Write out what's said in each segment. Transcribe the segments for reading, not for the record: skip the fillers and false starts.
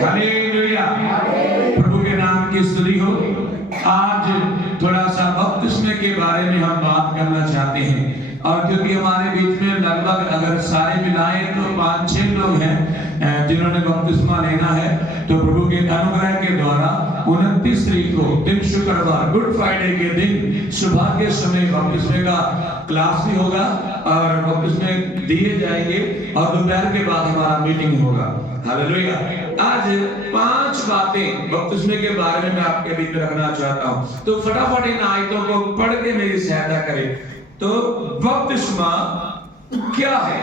Hallelujah, प्रभु के नाम की स्तुति हो। आज थोड़ा सा बपतिस्मे के बारे में हम बात करना चाहते हैं, और क्योंकि हमारे बीच में लगभग अगर सारे मिलाएं तो 5-6 लोग हैं जिन्होंने बपतिस्मा लेना है, तो प्रभु के अनुग्रह के द्वारा 29 तारीख को दिन शुक्रवार गुड फ्राइडे के दिन सुबह के समय बपतिस्मे का क्लास भी होगा और बपतिस्मे दिए जाएंगे, और दोपहर के बाद हमारा मीटिंग होगा। हालेलुया। आज 5 बातें बपतिस्मे के बारे में मैं आपके बीच में रखना चाहता हूं, तो फटाफट इन आयतों को पढ़ के मेरी सहायता करें। तो बपतिस्मा क्या है?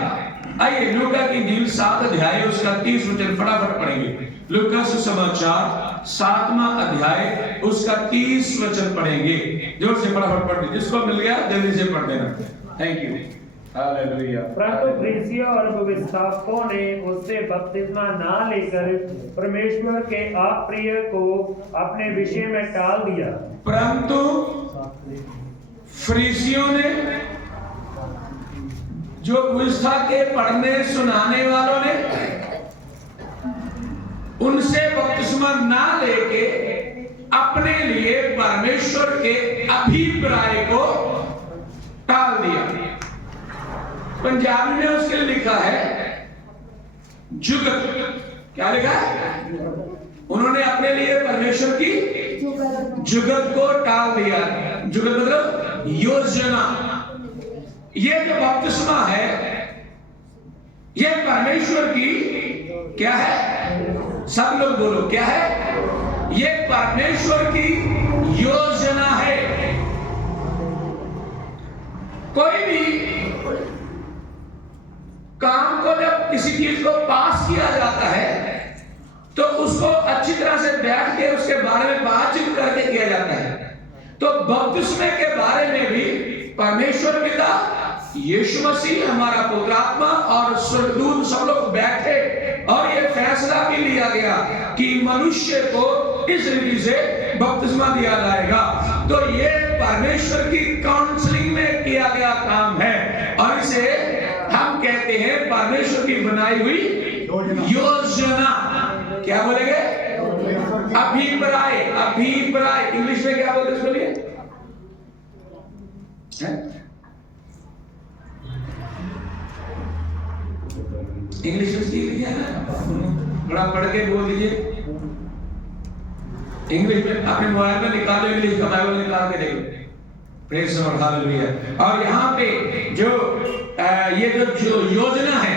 आइए लूका की इंजील 7 अध्याय उसका 30 वचन फटाफट पढ़ेंगे। लूका सुसमाचार 7वां अध्याय उसका 30 वचन पढ़ेंगे। जोर से फटाफट पढ़ दीजिए, जिसको मिल गया जल्दी से पढ़ देना। Thank you. हालेलुया। परंतु फरीसियों और भविष्यवक्ताओं ने उससे बपतिस्मा ना लेकर परमेश्वर के अप्रिय को अपने विषय में टाल दिया। परंतु फरीसियों ने, जो व्यवस्था के पढ़ने सुनाने वालों ने, उनसे बपतिस्मा ना लेके अपने लिए परमेश्वर के अभिप्राय को टाल दिया। पंजाबी में उसके लिए लिखा है जुगत। क्या लिखा है? उन्होंने अपने लिए परमेश्वर की जुगत को टाल दिया। जुगत मतलब योजना। ये जो बपतिस्मा है ये परमेश्वर की क्या है? सब लोग बोलो क्या है? ये परमेश्वर की योजना है। कोई भी काम को जब किसी चीज को पास किया जाता है तो उसको अच्छी तरह से बैठ के उसके बारे में बातचीत करके किया जाता है। तो बपतिस्मे के बारे में भी परमेश्वर पिता, यीशु मसीह, हमारा पुत्र आत्मा और स्वर्गदूत सब लोग बैठे और ये फैसला भी लिया गया कि मनुष्य को इस रीति से बपतिस्मा दिया जाएगा। तो ये परमेश्वर की काउंसलिंग में किया गया काम है, और इसे हम कहते हैं परमेश्वर की बनाई हुई योजना। क्या बोलेंगे? अभिप्राय। अभिप्राय इंग्लिश में क्या बोलते हैं इसके लिए? इंग्लिश में सीख लीजिए ना, बड़ा पढ़ के बोल दीजिए। इंग्लिश में अपने मोबाइल में निकालो, इंग्लिश का बाइबल निकाल के देखो। Praise the Lord, hallelujah. और यहाँ पे जो ये जो योजना है,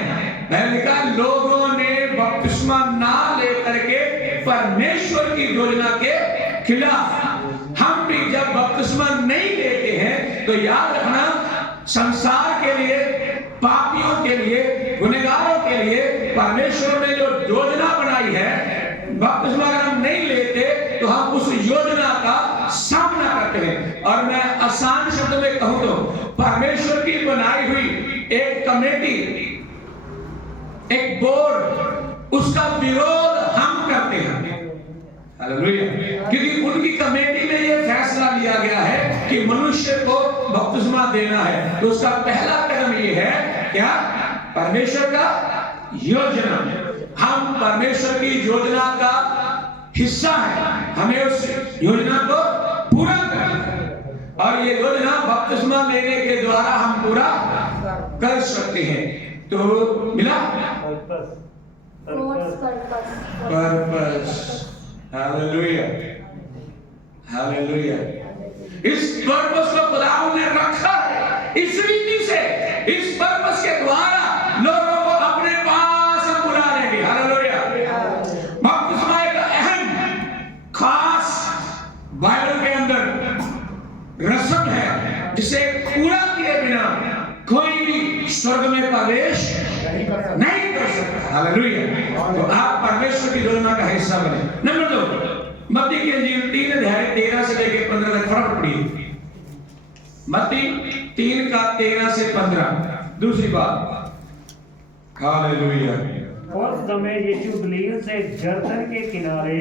मैंने लिखा लोगों ने बपतिस्मा ना लेकर के परमेश्वर की योजना के खिलाफ। हम भी जब बपतिस्मा नहीं लेते हैं तो याद रखना, संसार के लिए, पापियों के लिए, गुनहगारों के लिए परमेश्वर ने जो योजना बनाई है, बपतिस्मा अगर हम नहीं लेते तो हम उस योजना का सामना करते हैं। और मैं आसान शब्द में कहूं तो परमेश्वर की बनाई हुई एक कमेटी, एक बोर्ड, उसका विरोध हम करते हैं। हालेलुया। क्योंकि उनकी कमेटी में यह फैसला लिया गया है कि मनुष्य को बपतिस्मा देना है, तो उसका पहला कदम यह है क्या? परमेश्वर का योजना। हम परमेश्वर की योजना का हिस्सा है, हमें उस योजना को पूरा करना है, और ये योजना बपतिस्मा लेने के द्वारा हम पूरा कर सकते हैं। तो मिला पर्पस। Hallelujah, hallelujah. इस पर्पस को खुदा ने रखा है इस रीति से, इस पर्पस के द्वारा लोगों को अपने पास हम बुला लेंगे। हालेलुया। बपतिस्मा एक अहम खास बाइबल के अंदर रस्म है जिसे पूरा किए बिना कोई भी स्वर्ग में प्रवेश नहीं कर सकता। हालेलुया। तो आप परमेश्वर की योजना का हिस्सा बने। नंबर 2, मत्ती की इंजील 3 अध्याय 13 से लेकर 15 तक फटाफट पढ़िए। मत्ती 3 का 13 से 15। दूसरी बात, हालेलुया। और समय यीशु गलील से जर्दन के किनारे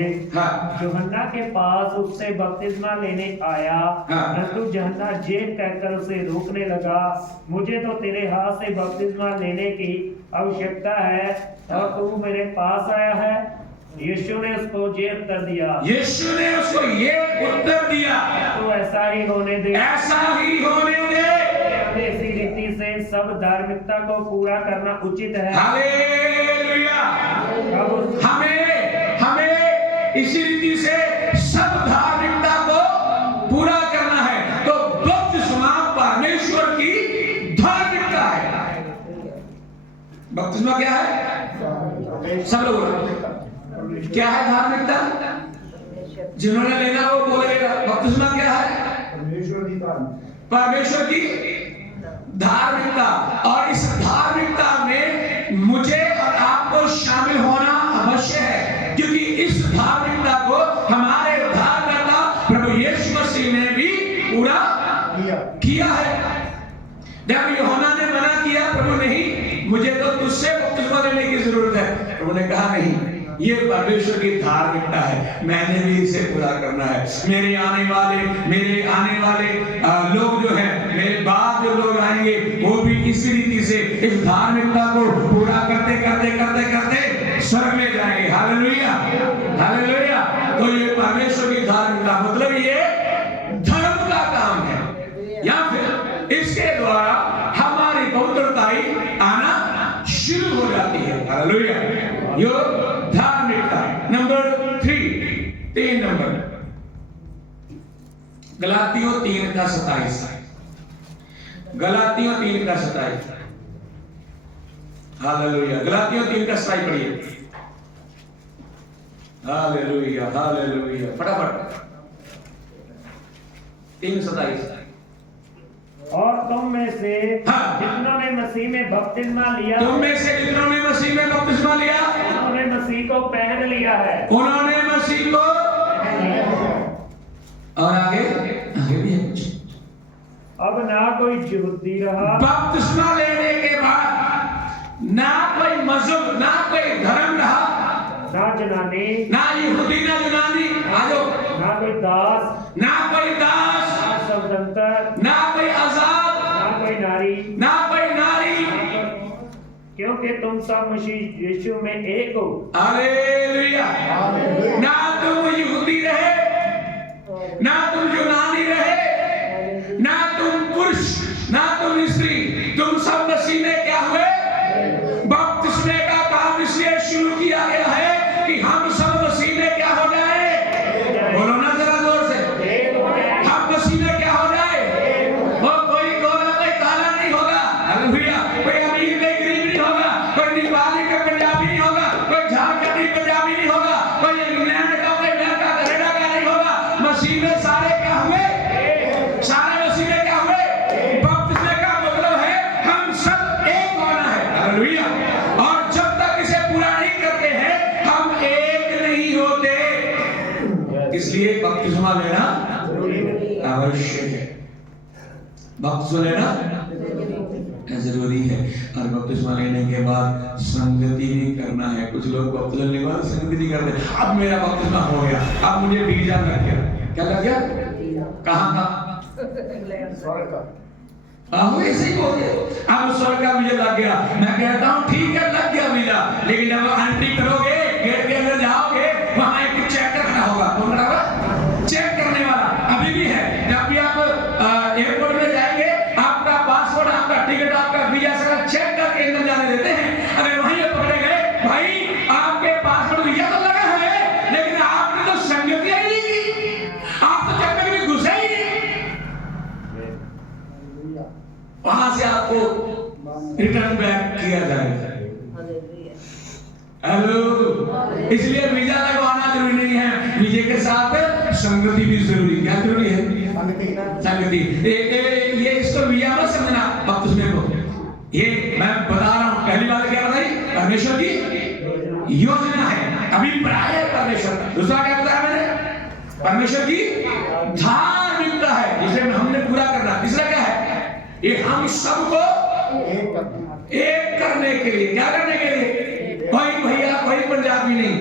यूहन्ना के पास उससे बपतिस्मा लेने आया। परंतु यूहन्ना जेब कहकर उसे रोकने लगा, मुझे तो तेरे हाथ से बपतिस्मा लेने की आवश्यकता है और तू मेरे पास आया है। यीशु ने उसको ये उत्तर दिया, यीशु ने उसको ये उत्तर दिया, तो ऐसा ही होने दे, ऐसा ही होने दे। हमें इसी रीति से सब धार्मिकता को पूरा करना उचित है। हालेलुया। अब हमें इसी रीति से सब धार्मिकता को पूरा करना है। तो बपतिस्मा परमेश्वर की धार्मिकता है। बपतिस्मा क्या है? सब लोग बोलो क्या है धार्मिकता? जिन्होंने लेना वो बोलेगा। बपतिस्मा क्या है? परमेश्वर की धार्मिकता। और इस धार्मिकता में मुझे और आपको शामिल होना अवश्य है, क्योंकि इस धार्मिकता को हमारे उद्धारकर्ता प्रभु यीशु मसीह ने भी पूरा किया है। जब यूहन्ना ने मना किया, प्रभु नहीं, मुझे तो तुझसे बपतिस्मा लेने की जरूरत है, प्रभु ने कहा नहीं, ये परमेश्वर की धार्मिकता है, मैंने भी इसे पूरा करना है। मेरे आने वाले लोग जो हैं, मेरे बाद जो लोग आएंगे, वो भी इसी रीति से इस धार्मिकता को पूरा करते स्वर्ग में जाएंगे। Hallelujah, hallelujah. तो ये परमेश्वर की धार्मिकता मतलब ये धर्म का काम है, या फिर इसके द्वारा हमारी पवित्रताई आना शुरू हो जाती है। हालेलुया। यो धार्मिकता। नंबर 3 नंबर गलातियों 3 का 27। गलातियों 3 का 27। हालेलुया। गलातियों 3 का 27 पढ़िए। हालेलुया, हालेलुया, फटाफट। 3:27। और तुम में से जिन्होंने मसीह में बपतिस्मा लिया, उन्होंने मसीह को पहन लिया है। उन्होंने मसीह को, और आगे भी है कुछ। अब ना कोई यहूदी रहा, बपतिस्मा लेने के बाद ना कोई मजहब, ना कोई धर्म रहा, ना जनानी, ना यहूदी ना यूनानी, ना कोई दास, ना स्वतंत्र, ना कोई आजाद, ना कोई नारी, क्योंकि तुम सब मसीह यीशु में एक हो। हालेलुया। ना तुम यहूदी रहे, ना तुम यूनानी रहे, ना तुम पुरुष, ना तुम स्त्री, तुम सब मसीह में क्या हुए? बपतिस्मे का काम इसलिए शुरू किया गया है कि हम सब मसीह में क्या हो जाए। बोलो ना जरा जोर से, हम मसीह में क्या हो जाए। वो कोई गोरा कोई काला नहीं होगा। हालेलुया। कोई अमीर नहीं गरीब नहीं होगा, कोई नेपाली का पंजाबी नहीं होगा, कोई झारखंडी पंजाबी नहीं होगा, कोई इंग्लैंड का कोई अमेरिका कनाडा का नहीं होगा। मसीह में सारे क्या हुए? सारे मसीह में क्या हुए? बपतिस्मे का मतलब है हम सब एक होना है। हालेलुया। और जब तक इसे पूरा नहीं करते हैं हम एक नहीं होते। इसलिए बपतिस्मा लेना आवश्यक है। बपतिस्मा लेना जरूरी है। और बपतिस्मा लेने के बाद संगति भी करना है। कुछ लोग बपतिस्मा लेने के बाद संगति नहीं करते। अब मेरा बपतिस्मा हो गया, अब मुझे वीजा लग गया। क्या लग गया? कहाँ का? ऐसे ही बोलते, अब स्वर्ग का वीजा लग गया। मैं कहता हूँ ठीक है, लग गया वीजा, लेकिन जब एंट्री करोगे, गेट के अंदर जाओगे, वहां एक चेकर खड़ा होगा। कौन खड़ा होगा? चेक करने वाला अभी भी है। जब भी आप एयरपोर्ट में जाएंगे, आपका पासपोर्ट, आपका टिकट, आपका वीजा सारा चेक करके अंदर जाने देते हैं। अगर वहीं पकड़े गए, भाई आपके पासपोर्ट वीजा तो लगा है, लेकिन आपने तो संगति ही नहीं की, आप तो चक्कर में घुसे ही नहीं। वहां से आपको रिटर्न बैक किया जाएगा। हेलो। इसलिए वीजा लगवाना जरूरी नहीं है, वीजे के साथ संगति भी जरूरी। क्या जरूरी है? संगति। ये इसको वीजा मत समझना बपतिस्मे को। ये मैं बता रहा हूँ, पहली बात क्या बताई? परमेश्वर की योजना है, अभी पढ़ाया है परमेश्वर। दूसरा क्या बताया मैंने? परमेश्वर की धार्मिकता है, जिसे हमने पूरा करना। तीसरा क्या है? ये हम सबको एक करने के लिए। क्या करने के लिए? कोई भैया कोई पंजाबी नहीं।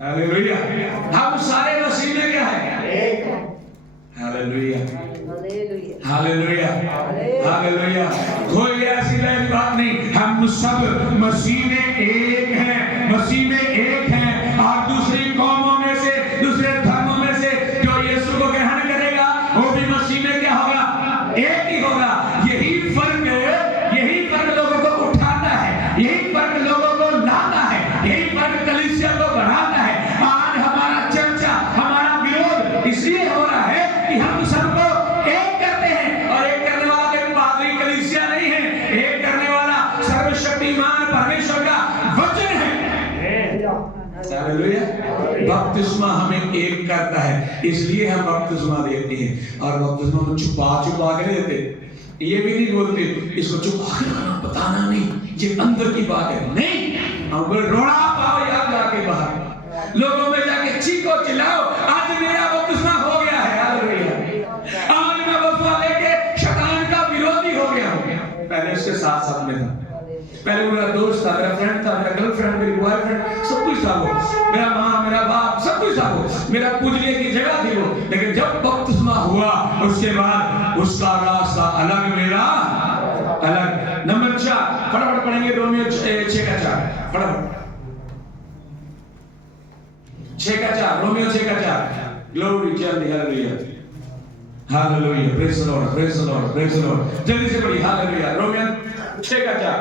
हालेलुया। हम सारे मसीह में क्या है? Hallelujah, hallelujah, hallelujah. कोई ऐसी बात नहीं, हम सब मसीह में एक हैं, मसीह में एक हैं। और हालेलुया। बपतिस्मा हमें एक करता है, इसलिए हम बपतिस्मा देते हैं। और बपतिस्मा में छुपा के देते, ये भी नहीं बोलते इसको छुपा के बताना नहीं, ये अंदर की बात है। नहीं, हम रोड़ा पाओ याद जाके बाहर लोगों में जाके चीखो चिल्लाओ, आज मेरा बपतिस्मा हो गया है। हालेलुया। आज मैं बपतिस्मा लेके शैतान का विरोधी हो गया हूं। पहले उसके साथ में था, पहले मेरा दोस्त था, मेरा फ्रेंड था, मेरा गर्लफ्रेंड, मेरी बॉयफ्रेंड, सब कुछ था वो, मेरा माँ, मेरा बाप, सब कुछ था वो, मेरा पूजने की जगह थी वो। लेकिन जब बपतिस्मा हुआ उसके बाद उसका रास्ता अलग, मेरा अलग। नंबर 4 फटाफट पढ़ेंगे, रोमियो 6:4 फटाफट। 6:4 रोमियो 6:4। ग्लोरी जल्दी, hallelujah hallelujah, praise the Lord, praise the Lord, praise the Lord. जल्दी से पढ़िए, हालेलुया। रोमियो 6:4।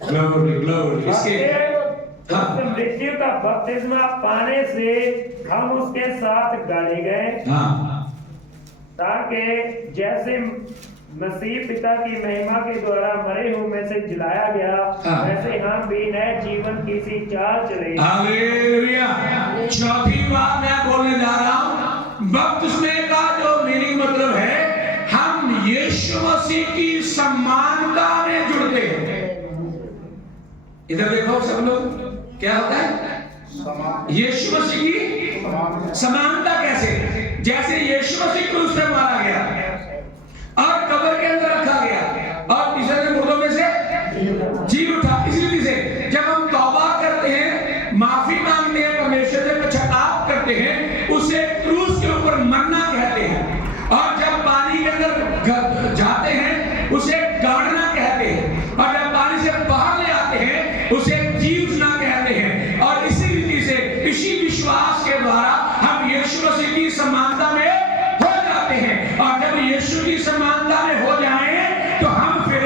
Glory glory. इसके मृत्यु का बपतिस्मा पाने से हम उसके साथ गाड़े गए, ताकि जैसे मसीह पिता की महिमा के द्वारा मरे हुए में से जिलाया गया, वैसे हम भी नए जीवन की सी चाल चले। हालेलुया। चौथी बात मैं बोलने जा रहा हूं, बपतिस्मे का जो मीनिंग मतलब है, हम यीशु मसीह की समानता में जुड़ते हैं। इधर देखो सब लोग, क्या होता है? यीशु मसीह की समानता कैसे? जैसे यीशु मसीह क्रूस पे मारा गया और कब्र के अंदर रखा गया और तीसरे दिन मुर्दों में से जी उठा, इसी से जब हम तौबा करते हैं, माफी मांगते हैं, परमेश्वर से पश्चाताप करते हैं, उसे क्रूस के ऊपर मरना कहते हैं। और जब पानी के अंदर जाते हैं उसे गाड़ना कहते हैं, और जब पानी से बाहर ले आते हैं उसे जी उठना कहते हैं। और इसी रीति से, इसी विश्वास के द्वारा हम यीशु मसीह की समानता में हो जाते हैं। और जब यीशु की समानता में हो जाएं तो हम फिर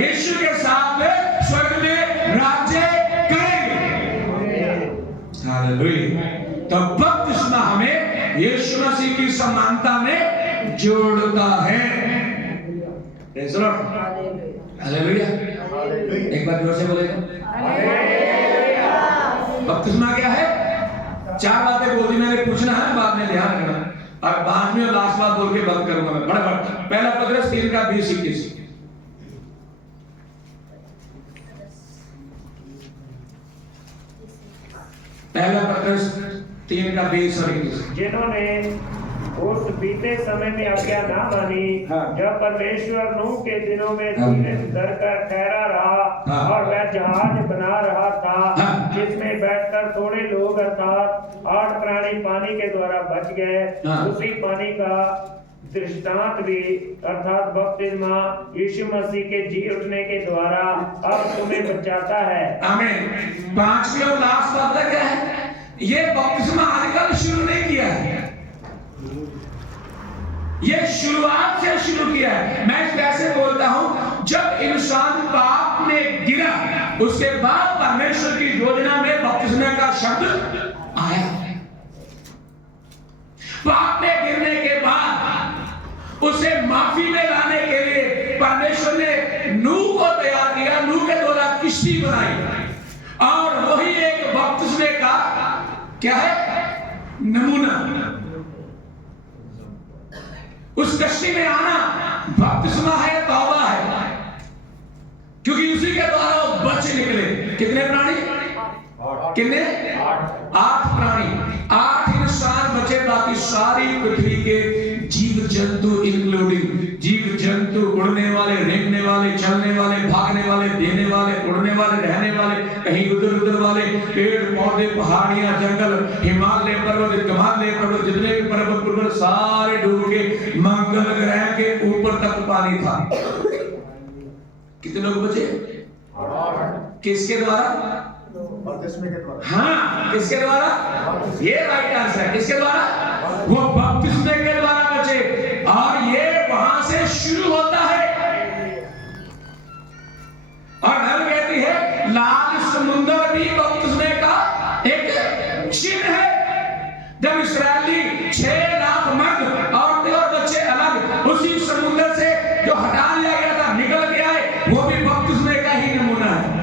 यीशु के साथ स्वर्ग में राज्य करेंगे। हालेलुया। तो बपतिस्मा हमें यीशु मसीह की समानता में जोड़ता है। Praise the Lord. हालेलुया। एक बार जोर से बोलेगा, बपतिस्मा क्या है? 4 बातें बोल दी मैंने, पूछना है बाद में, ध्यान रखना। और बाद में लास्ट बात बोल के बंद करूंगा मैं फटाफट। पहला पत्रस 3:20-21। पहला पत्रस 3:20-21। जिन्होंने उस बीते समय में आज्ञा ना मानी, जब परमेश्वर नूह के दिनों में जीवित धरकर ठहरा रहा और वह जहाज बना रहा था, जिसमें बैठकर थोड़े लोग अर्थात 8 प्राणी पानी के द्वारा बच गए, उसी पानी का दृष्टांत भी अर्थात बपतिस्मा यीशु मसीह के जी उठने के द्वारा अब तुम्हें बचाता है। आमीन। 5वीं और लास्ट बात क्या है? ये बपतिस्मा आजकल शुरू नहीं किया है, ये शुरुआत से शुरू किया है। मैं कैसे बोलता हूं, जब इंसान पाप में गिरा उसके बाद परमेश्वर की योजना में बपतिस्मा का शब्द आया। पाप में गिरने के बाद उसे माफी में लाने के लिए परमेश्वर ने नूह को तैयार किया, नूह के द्वारा किश्ती बनाई, और वही एक बपतिस्मे का क्या है? नमूना। उस कश्ती में आना बपतिस्मा है, तौबा है, क्योंकि उसी के द्वारा वो बच निकले। कितने प्राणी? कितने? 8 प्राणी, 8 इंसान बचे, बाकी सारी पृथ्वी के जीव जंतु इंक्लूडिंग जीव जंतु, उड़ने वाले, रेंगने वाले, चलने वाले, भागने वाले, देने वाले, उड़ने वाले, रहने वाले, कहीं उधर उधर वाले, पेड़ पौधे, पहाड़ियां, जंगल, हिमालय पर्वत, हिमालय पर्वत, जितने भी पर्वत पर्वत सारे डूब के मंगल ग्रह के ऊपर तक पानी था। कितने लोग बचे? किसके द्वारा? हाँ, किसके द्वारा? ये राइट आंसर है। किसके द्वारा? वो बपतिस्मे के द्वारा बचे। और ये वहां से शुरू होता है। और नबी कहती है लाल समुद्र भी बपतिस्मे का एक चिन्ह है। जब इस्राएली 6 लाख मर्द, औरतें और बच्चे अलग उसी समुद्र से जो हटा लिया गया था निकल के आए, वो भी बपतिस्मे का ही नमूना है।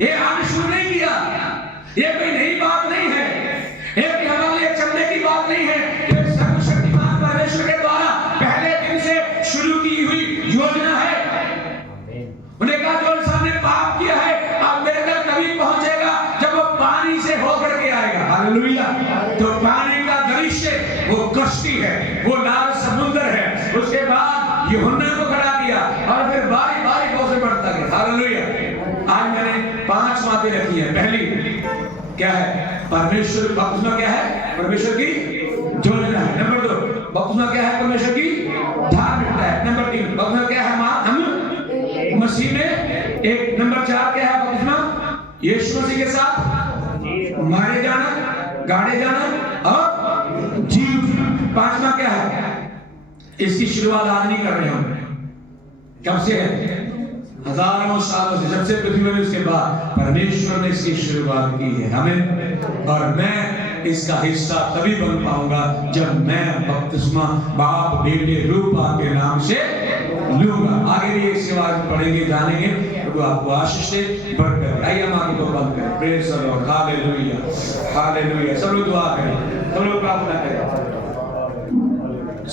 ये हमने शुरू नहीं किया, ये कोई नई बात नहीं है, ये कोई हमारे लिए चलने की बात नहीं है। ये सर्वशक्तिमान परमेश्वर के द्वारा पहले दिन से शुरू की हुई योजना है। उन्हें कहा जो इंसान ने पाप किया है अब मेरे घर तभी पहुंचेगा जब वो पानी से होकर के आएगा। हालेलुया। तो पानी का दृश्य वो कश्ती है, वो लाल समुद्र है। उसके बाद यूहन्ना को खड़ा किया और फिर बारी बारी को से बढ़ता गया। हालेलुया। आज मैंने 5 बातें रखी है। पहली क्या है? परमेश्वर बपतिस्मा क्या है? परमेश्वर की योजना है। नंबर 2 बपतिस्मा क्या है? परमेश्वर की धार्मिकता है। नंबर 3 बपतिस्मा क्या है? हम मसीह में एक। नंबर 4 क्या है? बपतिस्मा यीशु मसीह के साथ मारे जाना, गाड़े जाना और जीव। 5वां क्या है? इसकी शुरुआत आज नहीं कर रहे हम, कब से है? हजारों सालों से, जब से पृथ्वी में उसके बाद परमेश्वर ने इसकी शुरुआत की है। हमें और मैं इसका हिस्सा तभी बन पाऊंगा जब मैं बपतिस्मा बाप बेटे रूपा के नाम से लूंगा। आगे भी इसके बाद पढ़ेंगे, जानेंगे। प्रभु आपको आशीष दे, बरकत। आइए हम आगे को बंद करें। Praise the Lord. Hallelujah, hallelujah. सब लोग दुआ करें, सब लोग प्रार्थना करें,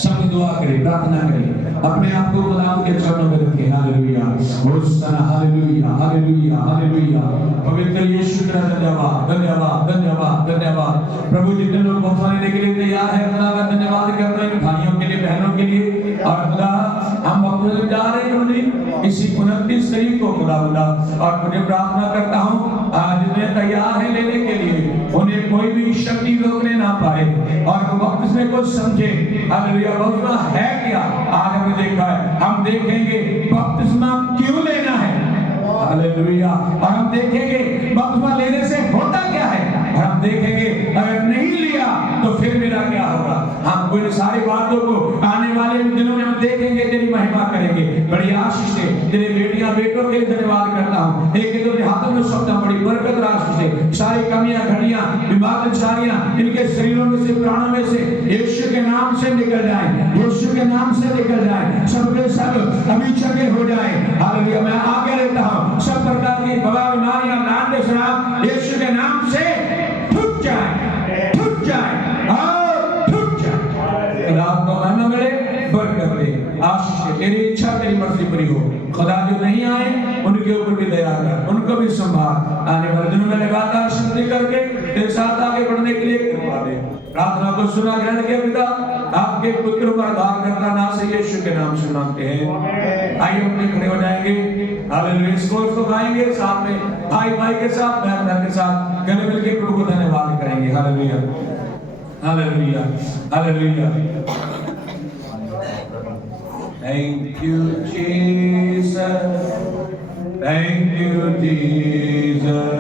सब दुआ करें, प्रार्थना करें। अपने आप को खुदावंद के चरणों में रखें। Hallelujah, hosanna, hallelujah, hallelujah, hallelujah. पवित्र यीशु का धन्यवाद, धन्यवाद, धन्यवाद, धन्यवाद। प्रभु जितने लोग बपतिस्मा लेने के लिए तैयार हैं, खुदा का धन्यवाद करते हैं, भाइयों के लिए, बहनों के लिए। और खुदा हम बपतिस्मा जा रहे हैं इसी 29 तारीख को खुदा। और मुझे प्रार्थना करता हूँ जितने तैयार हैं लेने के लिए, उन्हें कोई भी शक्ति रोकने ना पाए और वो बपतिस्मा को समझे। हालेलुया। बपतिस्मा है क्या? आज हमने देखा है, हम देखेंगे बपतिस्मा क्यों लेना है। हालेलुया। और हम देखेंगे बपतिस्मा लेने से होता क्या है, और हम देखेंगे अगर नहीं लिया तो फिर मेरा क्या होगा। हम कोई सारी बातों को आने वाले दिनों में हम देखेंगे, तेरी महिमा करेंगे। बड़ी आशीष से तेरे बेटियां बेटों के लिए धन्यवाद करता हूँ। एक तेरे हाथों में सबका बड़ी बरकत आशीष से सारी कमियां घड़ियां बीमारियां इनके शरीरों में से, प्राणों में से यीशु के नाम से निकल जाए, यीशु के नाम से निकल जाए। सब के सब अभी चंगे हो जाए। हालेलुया। मैं आगे रहता हूँ, सब प्रकार की बला बीमारियां लांटे शराब यीशु के नाम से छूट जाए, छूट जाए और छूट जाए। रात को महिमा मिले, बरकत दे, आशीष दे। तेरी इच्छा तेरी मर्जी पूरी हो। खुदा जो नहीं आए उनके ऊपर भी दया कर, उनको भी संभाल। आने वाले दिनों में लगातार शक्ति करके तेरे साथ आगे बढ़ने के लिए कृपा दे। प्रार्थना को सुना ग्रहण किया पिता, आपके पुत्र पर आधार करता ना से यीशु के नाम से मांगते हैं। आइए अपने खड़े हो जाएंगे। हालेलुया। इसको गाएंगे साथ में, भाई भाई के साथ, बहन बहन के साथ गले मिलकर प्रभु को धन्यवाद करेंगे। Hallelujah, hallelujah, hallelujah. Thank you, Jesus. Thank you, Jesus.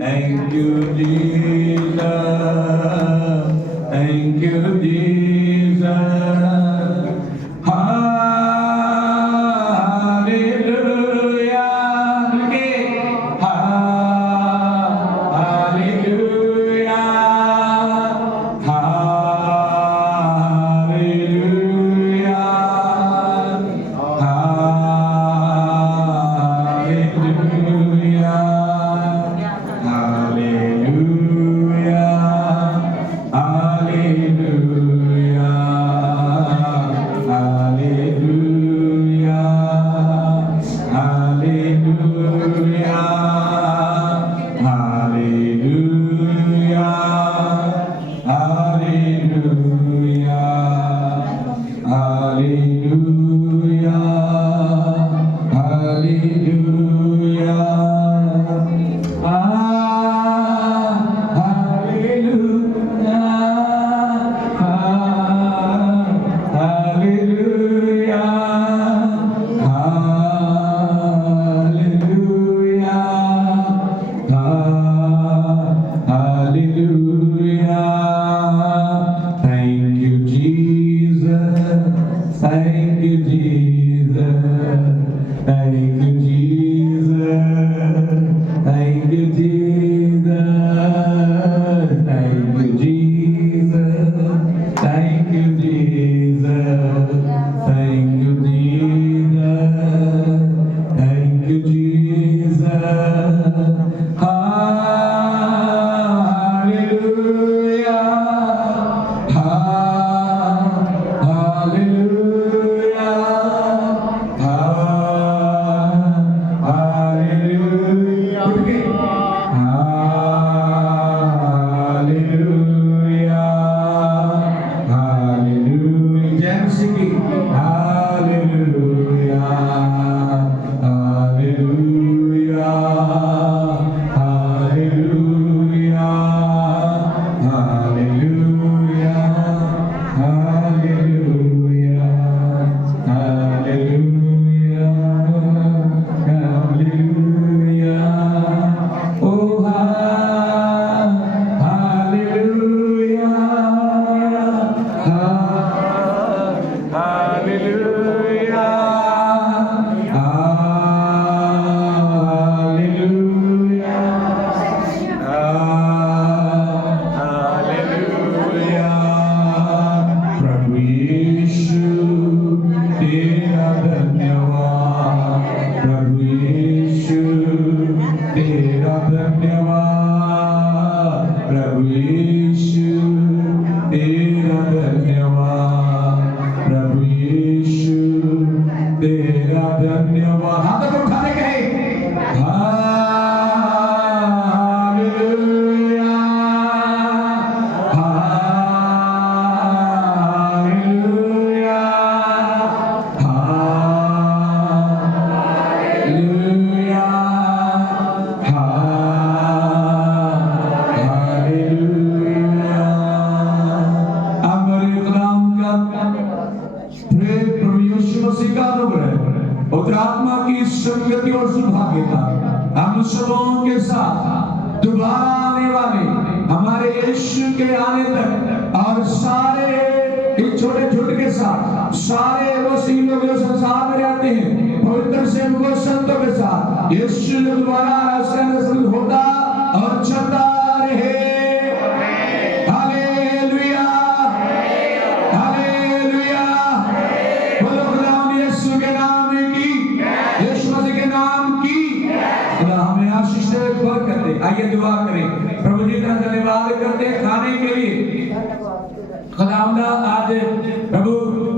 Thank you, Jesus. Thank you, Jesus. Hallelujah. दोबारा आने वाले हमारे यीशु के आने तक, और सारे इस छोटे झुंड के साथ सारे मसीह लोग जो संसार में रहते हैं पवित्र सेवकों संतों के साथ यीशु दोबारा उसका नस्ल होता और चलता रहे। Hallelujah, hallelujah. बोलो खुदा यीशु के नाम की, यीशु मसीह के नाम की खुदा हमें आशीष दे, बरकत दे। आइए दुआ करें। प्रभु जी का धन्यवाद करते हैं खाने के लिए। खुदावंदा आज प्रभु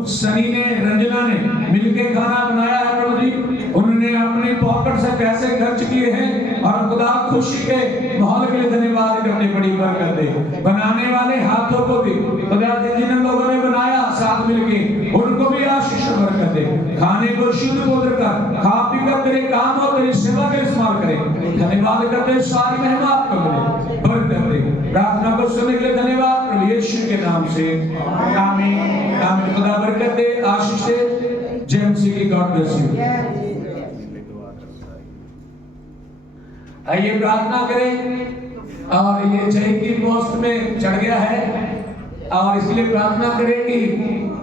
सनी ने, रंजना ने मिलके खाना बनाया है प्रभु जी, उन्होंने अपनी पॉकेट से पैसे खर्च किए हैं और खुदा खुशी के माहौल के लिए धन्यवाद करते, बड़ी बरकत दे। बनाने वाले हाथों को भी खुदा जिन लोगों ने बनाया साथ मिलके उनको भी आशीष बरकत दे। खाने को शुद्ध बोल कर खा पी कर तेरे काम और तेरी सेवा के इस्तेमाल करें। धन्यवाद करते, सारी महिमा आपको मिले, बरकत दे। प्रार्थना को सुनने के लिए धन्यवाद प्रभु यीशु के नाम से, आमीन, आमीन। खुदा बरकत दे, आशीष दे। जय मसीह की, गॉड ब्लेस यू। आइए प्रार्थना करें। और ये जय की पोस्ट में चढ़ गया है और इसलिए प्रार्थना करें कि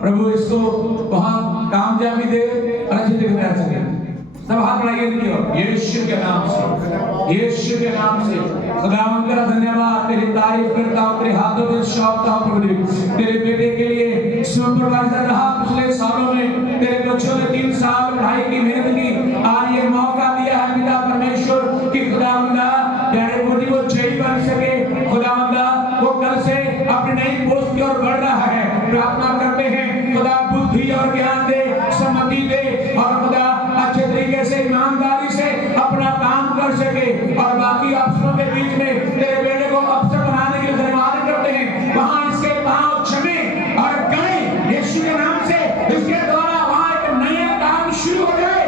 प्रभु इसको वहां कामयाबी दे और अच्छी जगह रह सके। सब हाथ बढ़ाइए यीशु के नाम से, यीशु के नाम से। खुदावंद तेरा धन्यवाद, तेरी तारीफ करता हूं, तेरे हाथों में सौंपता हूं प्रभु। तेरे बेटे के लिए सुपरवाइजर रहा पिछले सालों में, तेरे बच्चों ने 3 साल पढ़ाई की मेहनत की, आज ये मौका दिया है पिता परमेश्वर कि खुदावंदा प्यारे पोती को जय बन सके। खुदावंदा वो कल से अपनी नई पोस्ट की ओर बढ़ रहा है। प्रार्थना करते हैं खुदा बुद्धि और ज्ञान दे, सम्मति दे और खुदा अच्छे तरीके से ईमानदारी से अपना काम कर सके और बाकी अफसरों के बीच में तेरे बेटे को अफसर बनाने के लिए धन्यवाद करते हैं। वहां इसके पांव छमे और गए यीशु के नाम से, इसके द्वारा वहां एक नया काम शुरू हो जाए।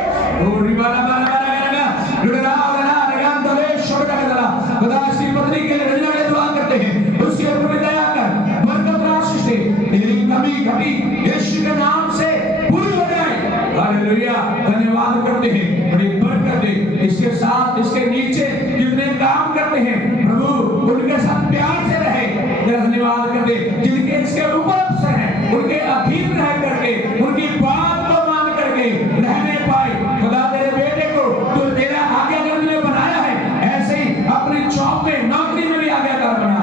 खुदा इसकी पत्नी के लिए रंजना के दुआ करते हैं, उसके ऊपर दया कर, बरकत और आशीष दे, तेरी कमी घटी यीशु के नाम से पूरी हो जाए। हालेलुया, धन्यवाद करते हैं, बड़ी बरकत दे। इसके साथ इसके नीचे जितने काम करते हैं प्रभु उनके साथ प्यार से रहे, धन्यवाद करते। जिनके इसके ऊपर अफसर हैं उनके अधीन रह करके उनकी बात को मान करके रहने पाए। खुदा तेरे बेटे को जो तेरा आज्ञाकार ने बनाया है ऐसे ही अपनी जॉब में, नौकरी में भी आज्ञाकार बना।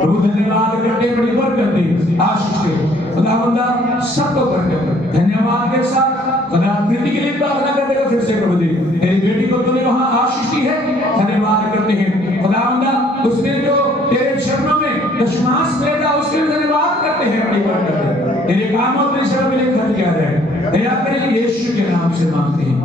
प्रभु धन्यवाद करते, बड़ी बरकत दे, आशीष दे। खुदावंदा सबको बरकत दे। धन्यवाद के साथ खुदा प्रीति के लिए प्रार्थना करते हो फिर से प्रभु दे। तेरी बेटी को तूने वहां आशीष दी है, धन्यवाद करते हैं। खुदावंदा उसने जो तेरे चरणों में दशमांश भेजा उसके लिए धन्यवाद करते हैं, बड़ी बरकत दे। तेरे कामों तेरी सेवा में खर्च किया जाए, दया करें यीशु के नाम से मांगते हैं।